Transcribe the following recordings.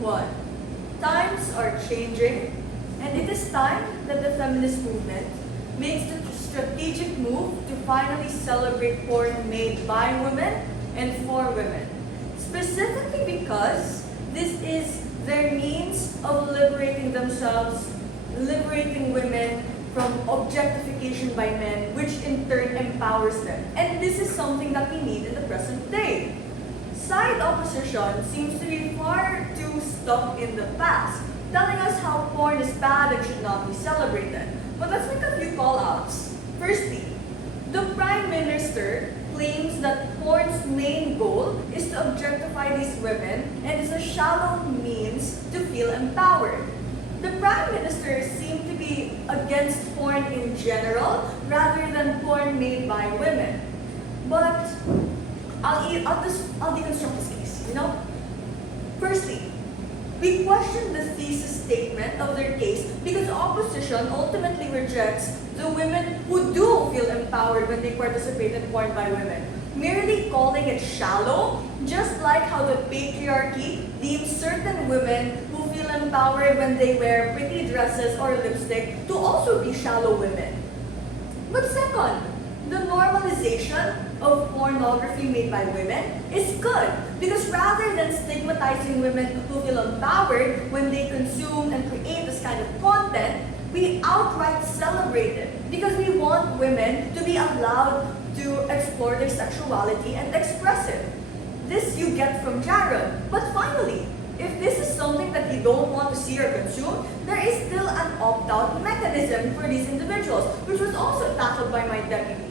1. Times are changing, and it is time that the feminist movement makes the strategic move to finally celebrate porn made by women and for women. Specifically because this is their means of liberating themselves, liberating women from objectification by men, which in turn empowers them. And this is something that we need in the present day. Side opposition seems to be far too stuck in the past, telling us how porn is bad and should not be celebrated. But let's make a few call-outs. Firstly, the Prime Minister claims that porn's main goal is to objectify these women and is a shallow means to feel empowered. The Prime Minister seemed to be against porn in general rather than porn made by women. But I'll deconstruct this case, Firstly, we question the thesis statement of their case because opposition ultimately rejects the women who do feel empowered when they participate in porn by women, merely calling it shallow, just like how the patriarchy deems certain women who feel empowered when they wear pretty dresses or lipstick to also be shallow women. But second, the normalization of pornography made by women is good because rather than stigmatizing women who feel empowered when they consume and create this kind of content, we outright celebrate it because we want women to be allowed to explore their sexuality and express it. This you get from Jaron. But finally, if this is something that you don't want to see or consume, there is still an opt-out mechanism for these individuals, which was also tackled by my deputy.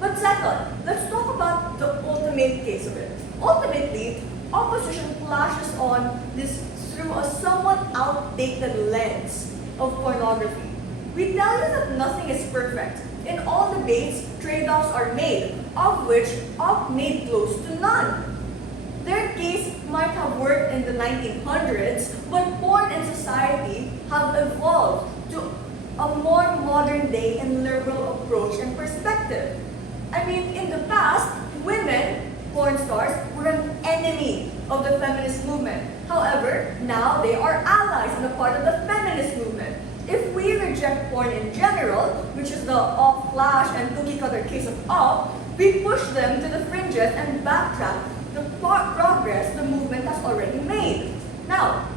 But second, let's talk about the ultimate case of it. Ultimately, opposition flashes on this through a somewhat outdated lens of pornography. We tell you that nothing is perfect. In all debates, trade-offs are made, of which opt made close to none. Their case might have worked in the 1900s, but porn and society have evolved to a more modern day and liberal approach and perspective. I mean, in the past, women, porn stars, were an enemy of the feminist movement. However, now they are allies and a part of the feminist movement. If we reject porn in general, which is the off-flash and cookie-cutter case of off, we push them to the fringes and backtrack the progress the movement has already made. Now,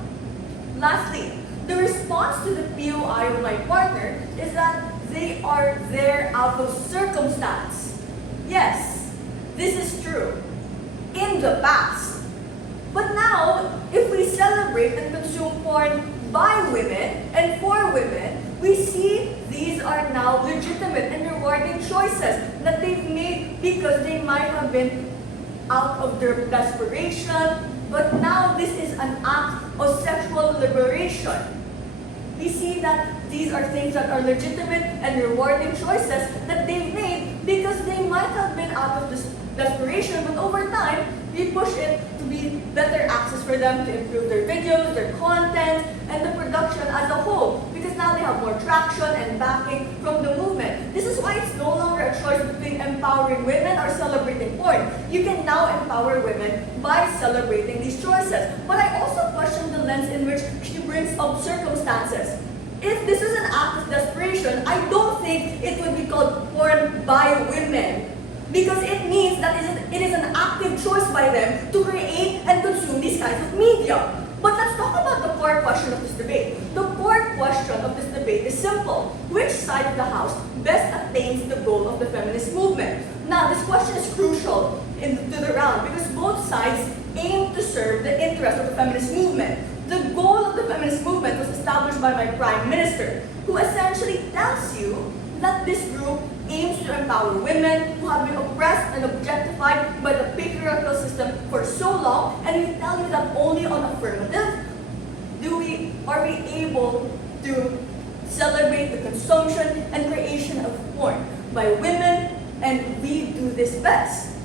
lastly, the response to the POI of my partner is that they are there out of circumstance. Yes, this is true. In the past. But now, if we celebrate and consume porn by women and for women, we see these are now legitimate and rewarding choices that they've made because they might have been out of their desperation, but now this is an act of sexual liberation. We see that these are things that are legitimate and rewarding choices that they've made because they might have been out of this desperation, but over time, we push it to be better access for them to improve their videos, their content, and the production as a whole, because now they have more traction and backing from the movement. This is why it's no longer a choice between empowering women or celebrating porn. You can now empower women by celebrating these choices. But I also question the lens in which she brings up circumstances. If this is an act of desperation, I don't think it would be called porn by women. Because it means that it is an active choice by them to create and consume these kinds of media. But let's talk about the core question of this debate. The core question of this debate is simple. Which side of the house best attains the goal of the feminist movement? Now, this question is crucial to the round because both sides aim to serve the interest of the feminist movement. The goal of the feminist movement was established by my Prime Minister, who essentially tells you that this group aims to empower women who have been oppressed and objectified by the patriarchal system for so long, and we tell you that only on Affirmative are we able to celebrate the consumption and creation of porn by women, and we do this best.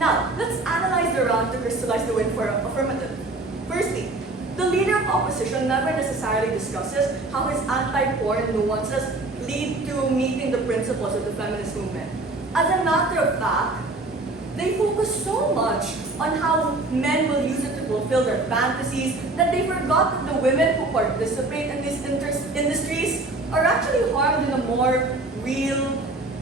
Now, let's analyze the round to crystallize the win for Affirmative. Firstly, the leader of opposition never necessarily discusses how his anti-porn nuances lead to meeting the principles of the feminist movement. As a matter of fact, they focus so much on how men will use it to fulfill their fantasies that they forgot that the women who participate in these industries are actually harmed in a more real,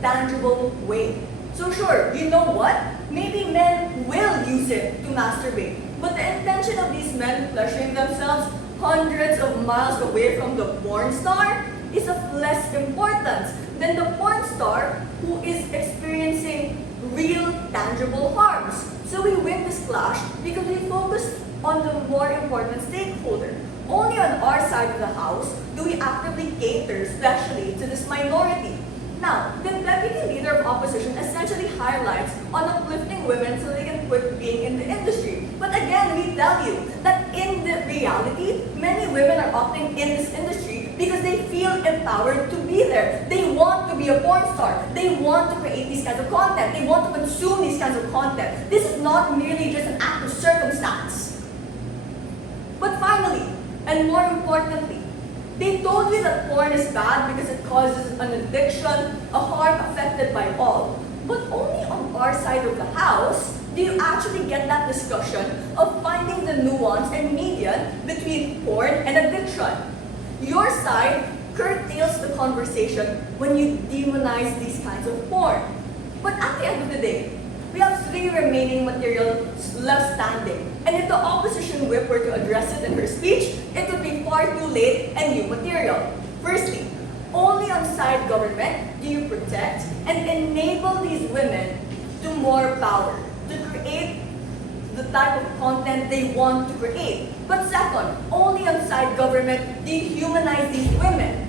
tangible way. So sure, you know what? Maybe men will use it to masturbate, but the intention of these men pleasuring themselves hundreds of miles away from the porn star is of less importance than the porn star who is experiencing real, tangible harms. So we win this clash because we focus on the more important stakeholder. Only on our side of the house do we actively cater especially to this minority. Now, the deputy leader of opposition essentially highlights on uplifting women so they can quit being in the industry. But again, we tell you that in the reality, many women are opting in this industry because they feel empowered to be there. They want to be a porn star. They want to create these kinds of content. They want to consume these kinds of content. This is not merely just an act of circumstance. But finally, and more importantly, they told you that porn is bad because it causes an addiction, a harm affected by all. But only on our side of the house do you actually get that discussion of finding the nuance and median between porn and addiction. Your side curtails the conversation when you demonize these kinds of porn. But at the end of the day, we have 3 remaining materials left standing. And if the opposition whip were to address it in her speech, it would be far too late and new material. Firstly, only on side government do you protect and enable these women to more power, to create the type of content they want to create. But second, only on side government do you humanize these women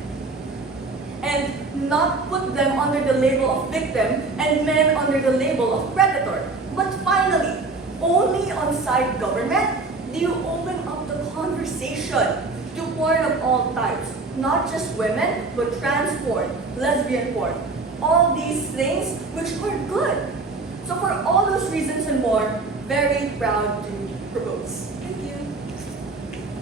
and not put them under the label of victim and men under the label of predator. But finally, only on side government do you open up the conversation to porn of all types, not just women, but trans porn, lesbian porn, all these things which are good. So for all those reasons and more, very proud to